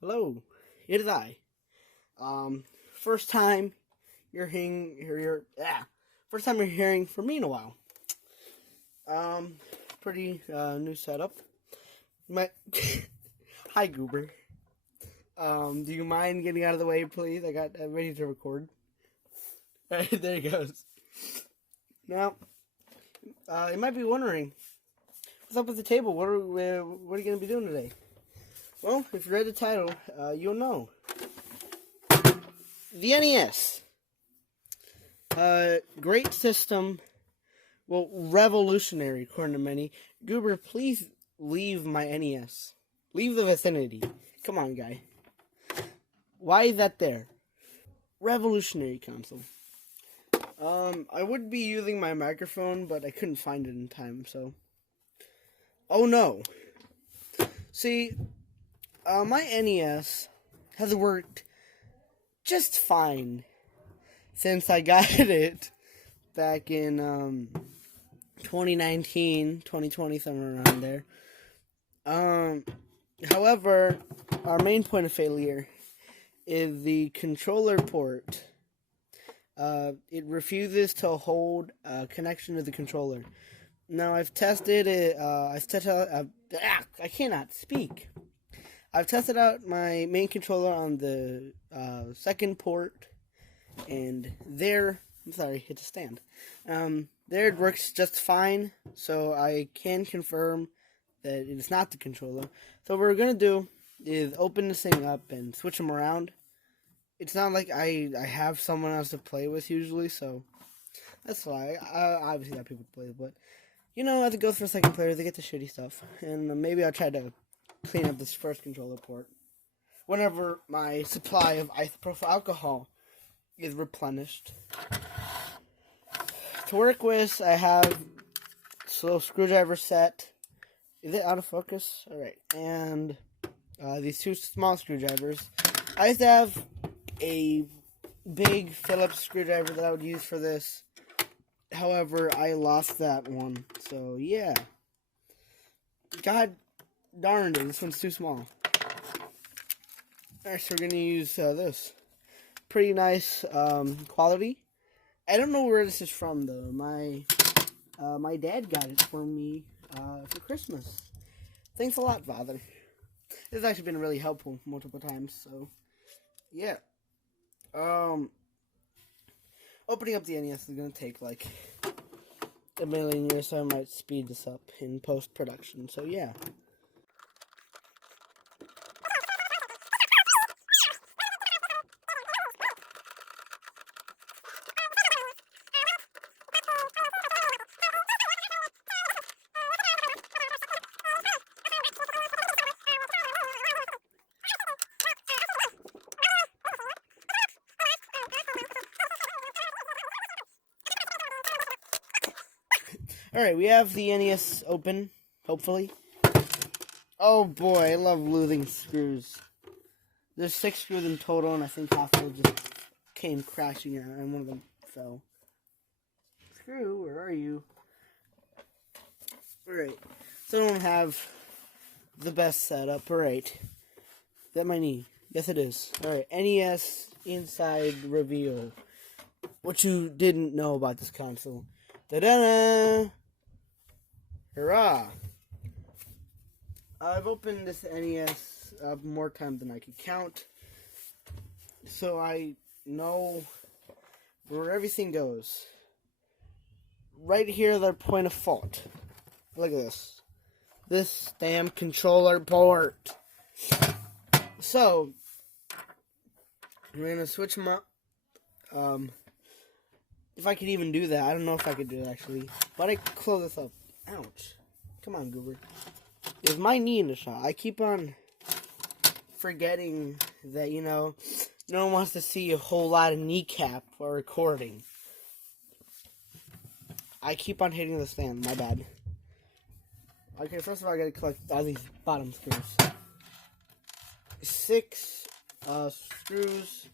Hello, it is I. First time first time you're hearing from me in a while. Pretty new setup. My Hi Goober. Do you mind getting out of the way, please? I got ready to record. Alright, there he goes. Now, you might be wondering, what's up with the table? What are you gonna be doing today? Well, if you read the title, you'll know. The NES. Great system. Well, revolutionary, according to many. Goober, please leave my NES. Leave the vicinity. Come on, guy. Why is that there? Revolutionary console. I would be using my microphone, but I couldn't find it in time, so. Oh no. See, my NES has worked just fine since I got it back in 2019, 2020, somewhere around there. However, our main point of failure is the controller port. It refuses to hold a connection to the controller. Now, I've tested it. I cannot speak. I've tested out my main controller on the second port, and hit the stand. There it works just fine, so I can confirm that it is not the controller. So what we're going to do is open this thing up and switch them around. It's not like I have someone else to play with usually, so that's why. I obviously got people to play with, but, as it goes for second player, they get the shitty stuff. And maybe I'll try to clean up this first controller port whenever my supply of isopropyl alcohol is replenished. To work with, I have this little screwdriver set. Is it out of focus? Alright. And these two small screwdrivers. I used to have a big Phillips screwdriver that I would use for this. However, I lost that one. So, yeah. God darn it, this one's too small. Alright, so we're going to use this. Pretty nice quality. I don't know where this is from, though. My dad got it for me for Christmas. Thanks a lot, Father. This has actually been really helpful multiple times, so yeah. Opening up the NES is going to take like a million years, so I might speed this up in post-production, so yeah. Alright, we have the NES open, hopefully. Oh boy, I love losing screws. There's 6 screws in total, and I think half of them just came crashing out, and one of them fell. Screw, where are you? Alright, so I don't have the best setup. Alright, is that my knee? Yes, it is. Alright, NES Inside Reveal. What you didn't know about this console. Da-da-da! Hurrah! I've opened this NES more times than I could count, so I know where everything goes. Right here, their point of fault. Look at this. This damn controller port. So, I'm going to switch them up. If I could even do that. I don't know if I could do it, actually. But I close this up. Ouch. Come on, Goober. Is my knee in the shot? I keep on forgetting that, no one wants to see a whole lot of kneecap while recording. I keep on hitting the stand. My bad. Okay, first of all, I gotta collect all these bottom screws. 6 screws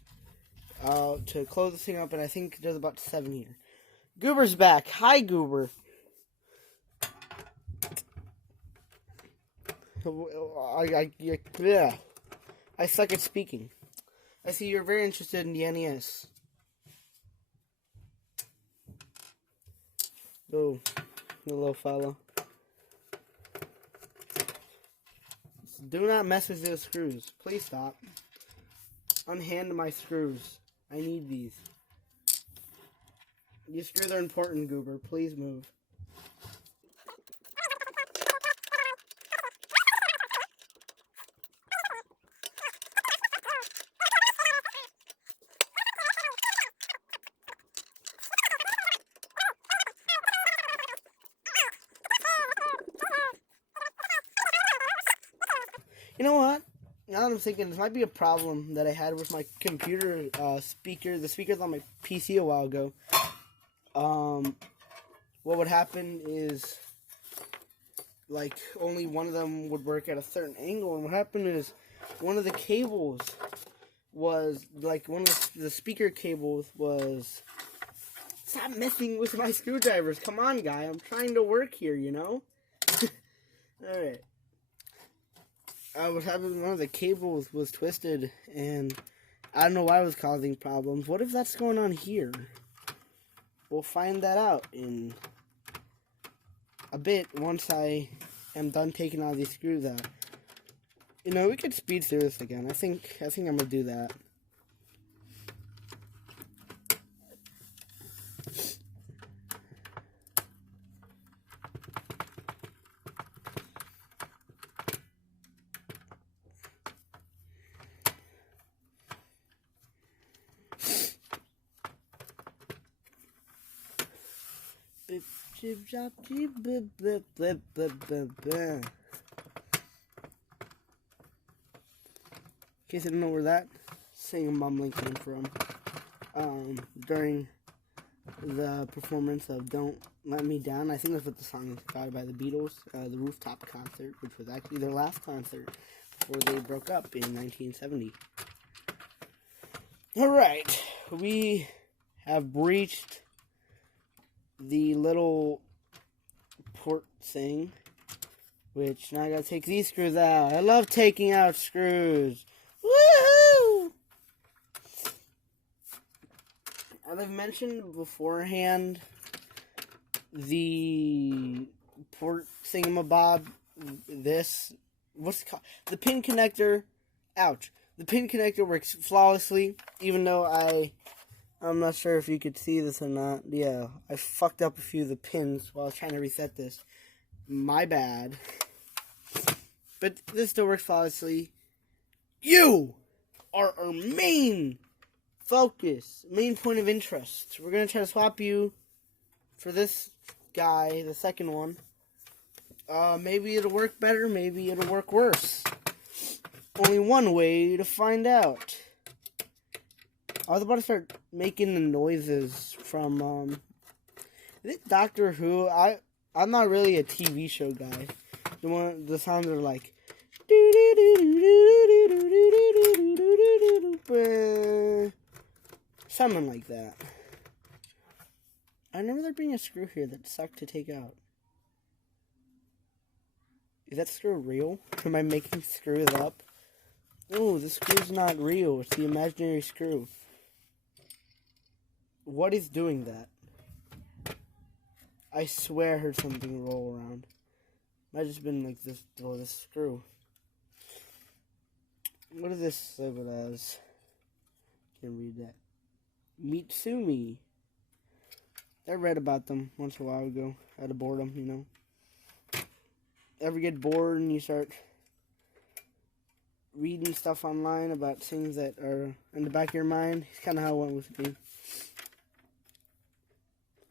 to close this thing up, and I think there's about 7 here. Goober's back. Hi, Goober. Yeah. I suck at speaking. I see you're very interested in the NES. Oh, the little fellow. Do not mess with those screws. Please stop. Unhand my screws. I need these. These screws are important, Goober. Please move. You know what? Now that I'm thinking, this might be a problem that I had with my computer speaker. The speakers on my PC a while ago. What would happen is, like, only one of them would work at a certain angle. And what happened is, one of the cables was, like, one of the speaker cables was... Stop messing with my screwdrivers. Come on, guy. I'm trying to work here, you know? Alright. What happened, one of the cables was twisted, and I don't know why it was causing problems. What if that's going on here? We'll find that out in a bit once I am done taking all these screws out. You know, we could speed through this again. I think I'm gonna do that. In case you don't know where that singing mumbling came from, during the performance of Don't Let Me Down, I think that's what the song is about by the Beatles, the rooftop concert, which was actually their last concert before they broke up in 1970. Alright, we have breached the little port thing, which now I gotta take these screws out. I love taking out screws. Woohoo! As I've mentioned beforehand, the port thingamabob, what's it called? The pin connector, ouch. The pin connector works flawlessly, even though I'm not sure if you could see this or not. Yeah, I fucked up a few of the pins while I was trying to reset this. My bad. But this still works flawlessly. You are our main focus, main point of interest. We're going to try to swap you for this guy, the second one. Maybe it'll work better, maybe it'll work worse. Only one way to find out. I was about to start making the noises from, is it Doctor Who? I'm not really a TV show guy. The sounds are like, something like that. I remember there being a screw here that sucked to take out. Is that screw real? Am I making screws up? Oh, the screw's not real. It's the imaginary screw. What is doing that? I swear I heard something roll around. Might have just been like this screw. What does this label as? Can't read that. Mitsumi. I read about them once a while ago. Out of boredom, you know. Ever get bored and you start reading stuff online about things that are in the back of your mind? It's kind of how it went with me.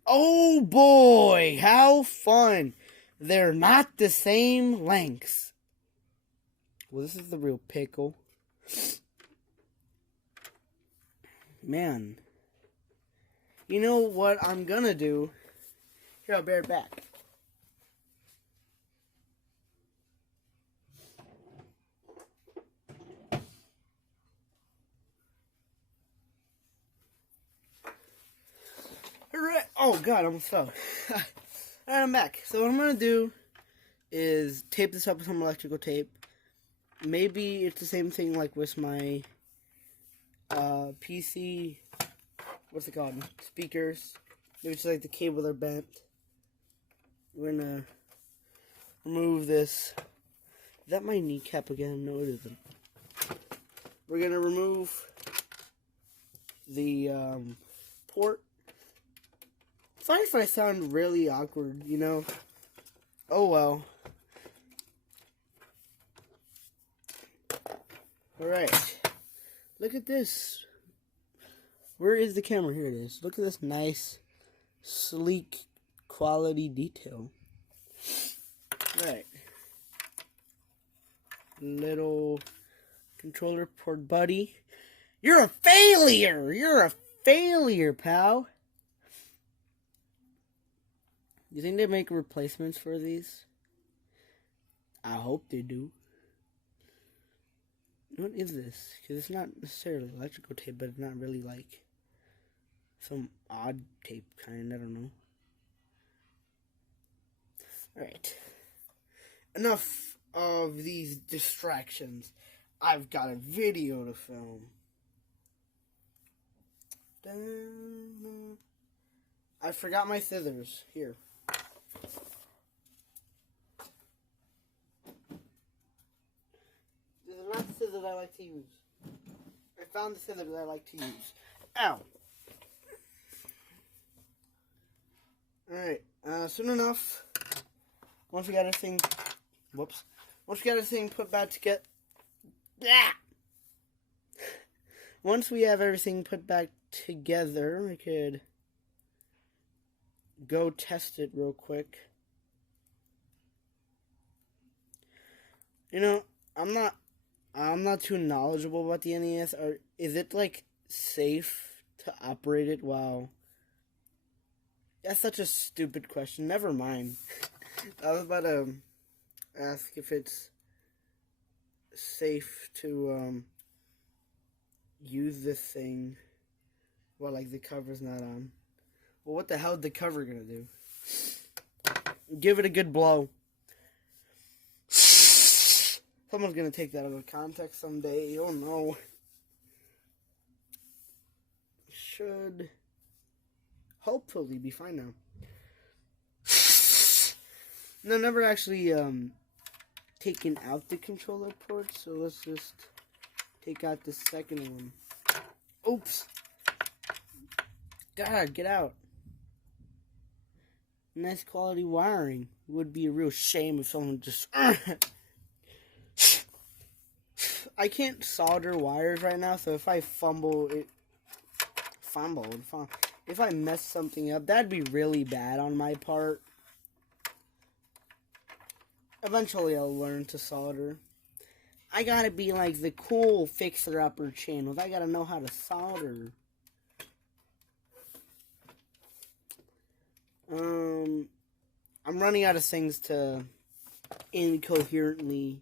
Oh boy, how fun. They're not the same lengths. Well, this is the real pickle. Man. You know what I'm gonna do? Here, I'll bear it back. Oh god, I almost fell. Alright, I'm back. So what I'm going to do is tape this up with some electrical tape. maybe it's the same thing like with my PC. What's it called? Speakers. Maybe it's like the cable are bent. We're gonna remove this. Is that my kneecap again? No, it isn't. We're gonna remove the port. Sorry if I sound really awkward, you know. Oh well. Alright. Look at this. Where is the camera? Here it is. Look at this nice, sleek, quality detail. Alright. Little controller port buddy. You're a failure! You're a failure, pal. You think they make replacements for these? I hope they do. What is this? Because it's not necessarily electrical tape, but it's not really like some odd tape kind. I don't know. Alright. Enough of these distractions. I've got a video to film. I forgot my scissors. Here. These are not the scissors I like to use. I found the scissors I like to use. Ow! Alright, soon enough, once we got everything, once we got everything put back together, once we have everything put back together, we could go test it real quick. You know, I'm not too knowledgeable about the NES. Or is it like safe to operate it while? That's such a stupid question. Never mind. I was about to ask if it's safe to use this thing while like the cover's not on. Well, what the hell is the cover gonna do? Give it a good blow. Someone's gonna take that out of context someday. Oh no. Should hopefully be fine now. No, never actually taken out the controller port, so let's just take out the second one. Oops. God, get out. Nice quality wiring. It would be a real shame if someone just I can't solder wires right now, so if I if I mess something up, that'd be really bad on my part. Eventually I'll learn to solder. I gotta be like the cool fixer-upper channels. I gotta know how to solder. I'm running out of things to incoherently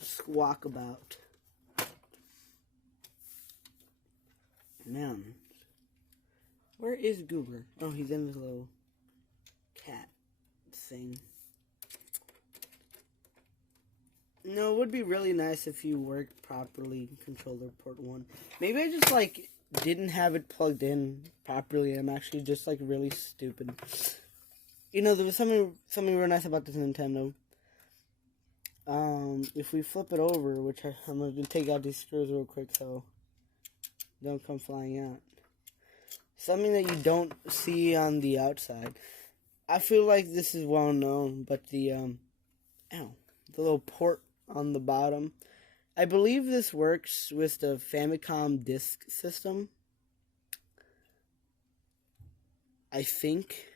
squawk about. Man. Where is Goober? Oh, he's in his little cat thing. No, it would be really nice if you worked properly in controller port 1. Maybe I just, like, didn't have it plugged in properly. I'm actually just, like, really stupid. You know, there was something real nice about this Nintendo. If we flip it over, which I'm going to take out these screws real quick so they don't come flying out. Something that you don't see on the outside. I feel like this is well known, but the little port on the bottom. I believe this works with the Famicom disk system. I think.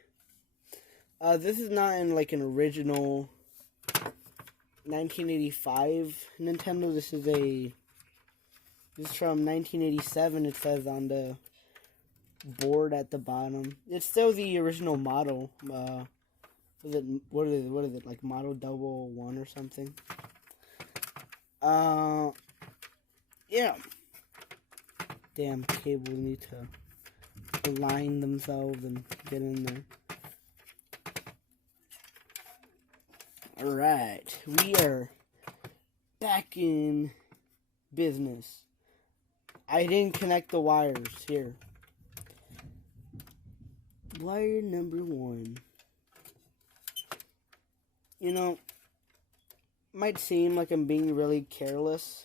This is not in like an original 1985 Nintendo. This is from 1987. It says on the board at the bottom. It's still the original model. What is it like model 001 or something? Yeah. Damn cables need to align themselves and get in there. Alright, we are back in business. I didn't connect the wires here. Wire number 1. You know, might seem like I'm being really careless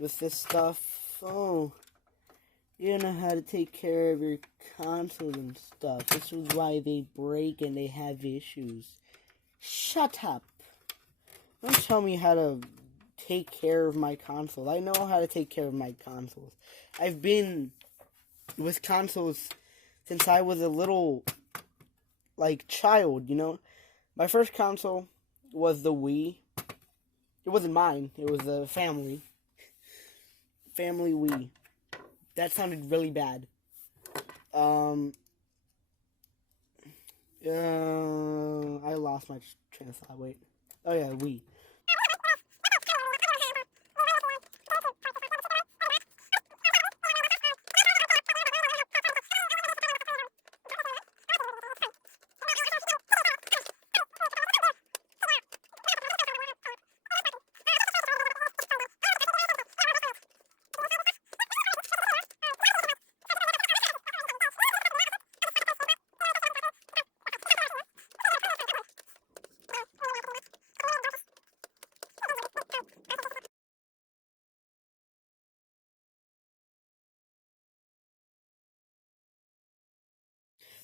with this stuff. Oh, you don't know how to take care of your console and stuff. This is why they break and they have issues. Shut up. Don't tell me how to take care of my console. I know how to take care of my consoles. I've been with consoles since I was a little, child, you know. My first console was the Wii. It wasn't mine. It was the family Wii. That sounded really bad. I lost my train of thought. Wait. Oh yeah, Wii.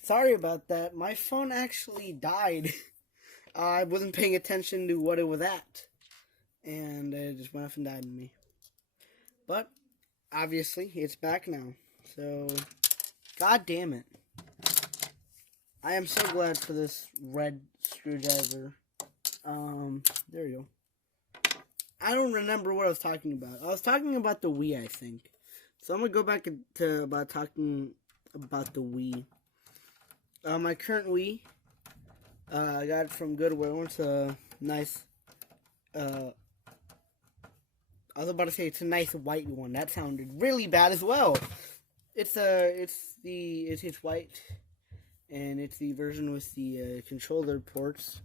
Sorry about that. My phone actually died. I wasn't paying attention to what it was at. And it just went off and died on me. But, obviously, it's back now. So, god damn it. I am so glad for this red screwdriver. There you go. I don't remember what I was talking about. I was talking about the Wii, I think. So I'm going to go back to talking about the Wii. My current Wii, I got it from Goodwill. It's a nice, I was about to say it's a nice white one. That sounded really bad as well. It's white, and it's the version with the controller ports.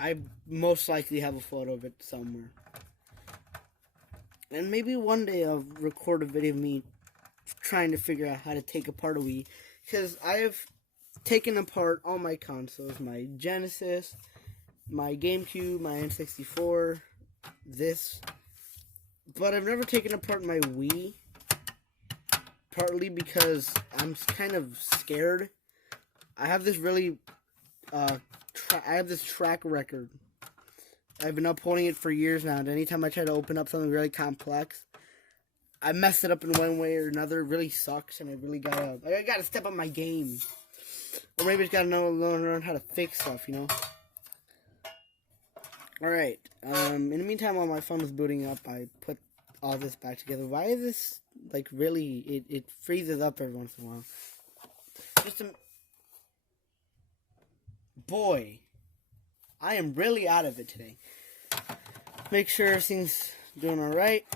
I most likely have a photo of it somewhere. And maybe one day I'll record a video of me trying to figure out how to take apart a Wii. Because I have taken apart all my consoles, my Genesis, my GameCube, my N64, this. But I've never taken apart my Wii. Partly because I'm kind of scared. I have this really, I have this track record. I've been upholding it for years now, and anytime I try to open up something really complex, I messed it up in one way or another. It really sucks, and I really gotta step up my game. Or maybe I just gotta learn how to fix stuff, you know? Alright, in the meantime, while my phone was booting up, I put all this back together. Why is this, really, it freezes up every once in a while. Boy, I am really out of it today. Make sure everything's doing alright.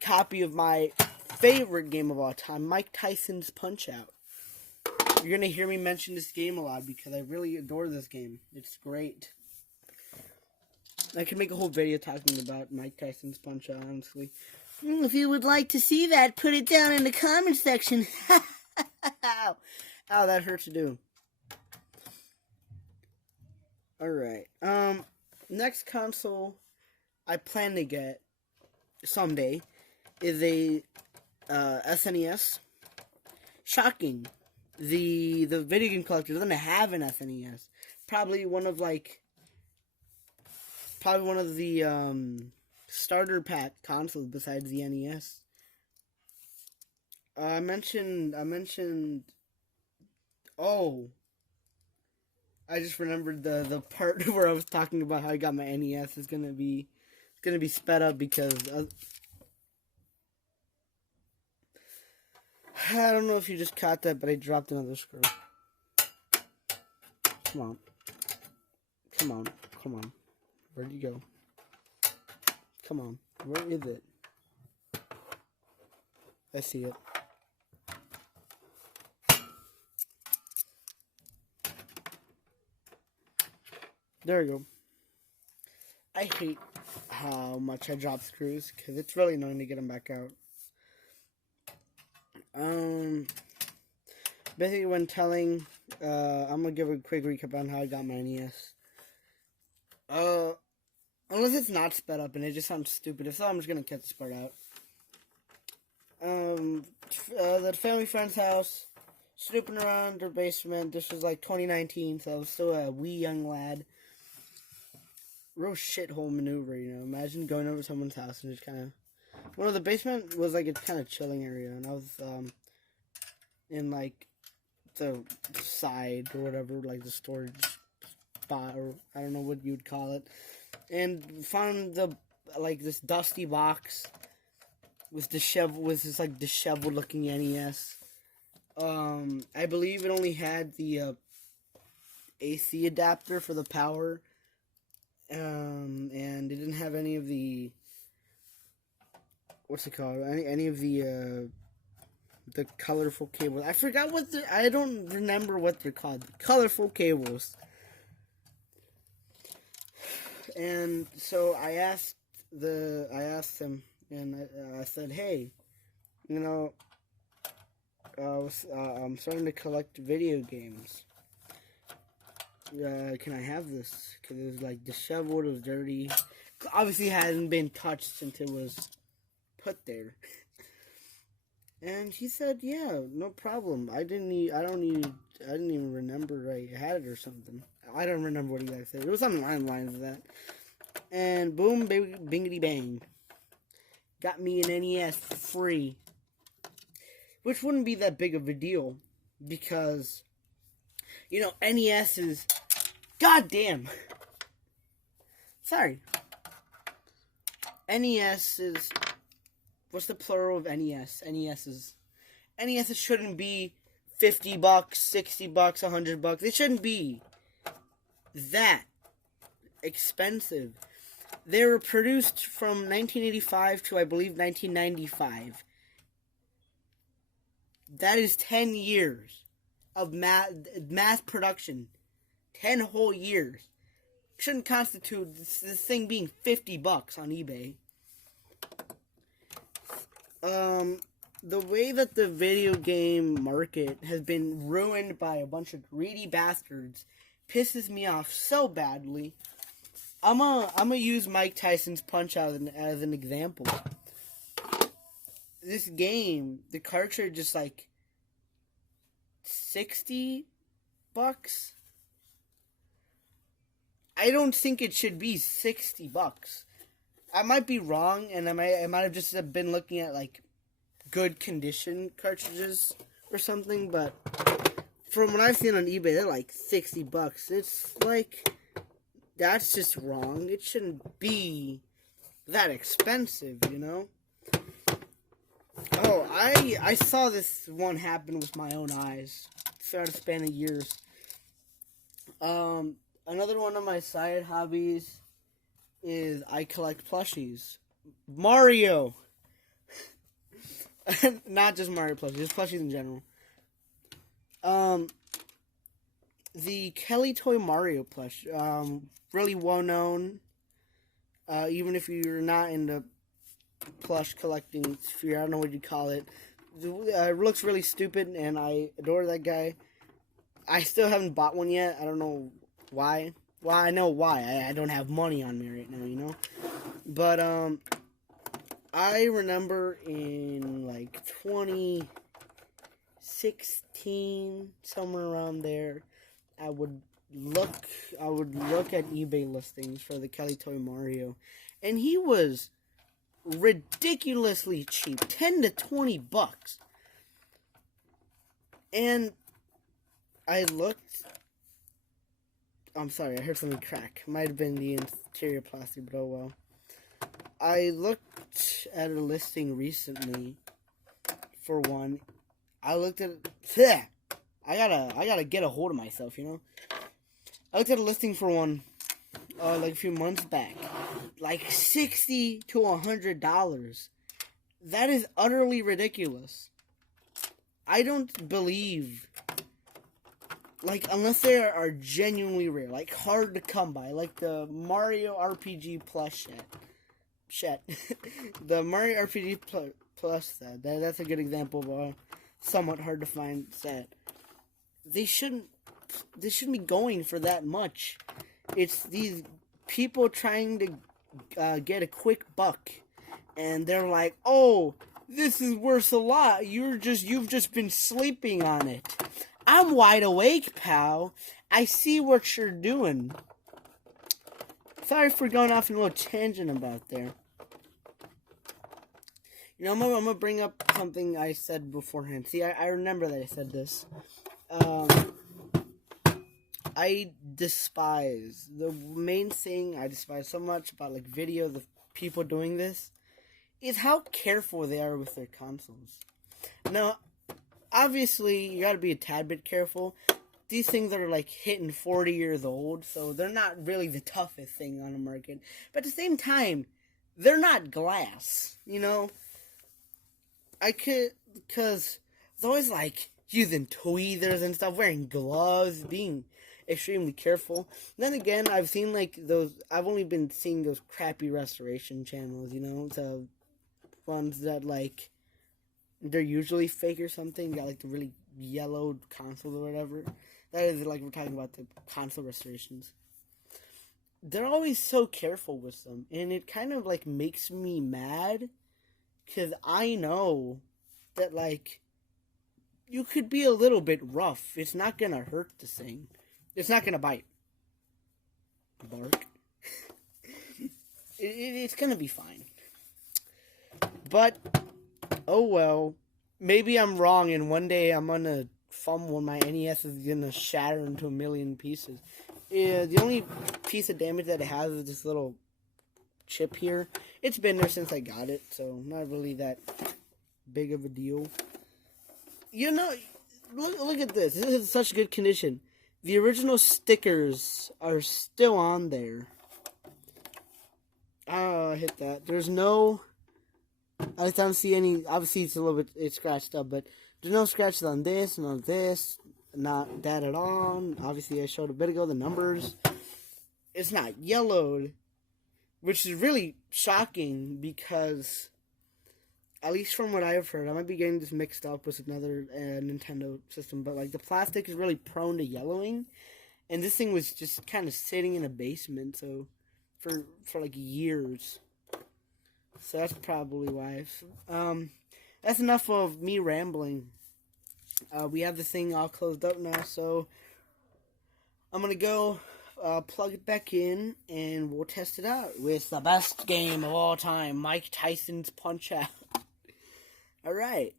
Copy of my favorite game of all time, Mike Tyson's Punch-Out. You're going to hear me mention this game a lot because I really adore this game. It's great. I could make a whole video talking about Mike Tyson's Punch-Out, honestly. If you would like to see that, put it down in the comment section. Ow, that hurt to do. Alright. Next console I plan to get someday is a SNES. Shocking. The video game collector doesn't have an SNES. Probably one of the starter pack consoles besides the NES. I mentioned. Oh, I just remembered the part where I was talking about how I got my NES is gonna be sped up because I don't know if you just caught that, but I dropped another screw. Come on. Where'd you go? Come on. Where is it? I see it. There we go. I hate how much I drop screws because it's really annoying to get them back out. Basically, when telling, I'm gonna give a quick recap on how I got my NES. Unless it's not sped up and it just sounds stupid. If so, I'm just gonna cut this part out. The family friend's house, snooping around their basement. This was like 2019, so I was still a wee young lad. Real shithole maneuver, you know. Imagine going over to someone's house and just kind of. Well, the basement was like a kind of chilling area, and I was in like the side or whatever, like the storage spot, or I don't know what you'd call it, and found this dusty box with this like disheveled looking NES. I believe it only had the AC adapter for the power, and it didn't have any of the what's it called? Any of the colorful cables. I forgot I don't remember what they're called. Colorful cables. And so I asked him, and I said, hey, you know, I'm starting to collect video games. Can I have this? Because it was like disheveled, it was dirty. Obviously, it hadn't been touched since it was put there. And he said, yeah, no problem. I didn't even remember I had it or something. I don't remember what he guys said. It was something along the lines of that. And boom, baby, bingity bang. Got me an NES free. Which wouldn't be that big of a deal. Because, you know, NES is... Goddamn! Sorry. NES is... What's the plural of NES? NES shouldn't be $50, $60, $100. It shouldn't be that expensive. They were produced from 1985 to, I believe, 1995. That is 10 years of mass production. 10 whole years. Shouldn't constitute this thing being $50 on eBay. The way that the video game market has been ruined by a bunch of greedy bastards pisses me off so badly. I'm gonna use Mike Tyson's Punch-Out as an example. This game, the cartridge is like $60. I don't think it should be $60. I might be wrong, and I might have just been looking at like good condition cartridges or something, but from what I've seen on eBay, they're like $60. It's like, that's just wrong. It shouldn't be that expensive, you know? Oh, I saw this one happen with my own eyes throughout a span of years. Another one of my side hobbies is I collect plushies. Mario! Not just Mario plushies, just plushies in general. The Kelly Toy Mario plush, really well known. Even if you're not into plush collecting sphere, I don't know what you'd call it. It looks really stupid, and I adore that guy. I still haven't bought one yet. I don't know why. Well, I know why. I don't have money on me right now, you know? But, I remember in, like, 2016, somewhere around there, I would look at eBay listings for the Kelly Toy Mario, and he was ridiculously cheap, $10 to $20. And I looked... I'm sorry, I heard something crack. Might have been the interior plastic, but oh well. I looked at a listing recently for one. I looked at it. I gotta get a hold of myself, you know. I looked at a listing for one, like a few months back, like $60 to $100. That is utterly ridiculous. I don't believe. like, unless they are genuinely rare, like, hard to come by, like the Mario RPG Plus set. The Mario RPG Plus set, that's a good example of a somewhat hard to find set. They shouldn't be going for that much. It's these people trying to get a quick buck, and they're like, oh, this is worth a lot. You've just been sleeping on it. I'm wide awake, pal. I see what you're doing. Sorry for going off on a little tangent about there. You know, I'm gonna bring up something I said beforehand. See, I remember that I said this. I despise, the main thing I despise so much about, like, videos of people doing this is how careful they are with their consoles. Now, obviously, you gotta be a tad bit careful. These things are, like, hitting 40 years old, so they're not really the toughest thing on the market. But at the same time, they're not glass, you know? Because it's always, like, using tweezers and stuff, wearing gloves, being extremely careful. Then again, I've seen, like, I've only been seeing those crappy restoration channels, you know? So, ones that, like, they're usually fake or something, got, like, the really yellowed consoles or whatever. That is, like, we're talking about the console restorations. They're always so careful with them, and it kind of, like, makes me mad, because I know that, like, you could be a little bit rough. It's not gonna hurt the thing. It's not gonna bite. Bark. It's gonna be fine. But, oh well. Maybe I'm wrong, and one day I'm gonna fumble and my NES is gonna shatter into a million pieces. The only piece of damage that it has is this little chip here. It's been there since I got it, so not really that big of a deal. You know, look at this. This is in such good condition. The original stickers are still on there. Oh, I hit that. There's no... I don't see any... Obviously, it's a little bit... It's scratched up, but there's no scratches on this, none of this. Not that at all. Obviously, I showed a bit ago the numbers. It's not yellowed, which is really shocking because... At least from what I've heard, I might be getting this mixed up with another Nintendo system, but, like, the plastic is really prone to yellowing, and this thing was just kind of sitting in a basement, so, for like, years. So that's probably why. That's enough of me rambling. We have this thing all closed up now, so I'm gonna go plug it back in, and we'll test it out with the best game of all time, Mike Tyson's Punch-Out! Alright.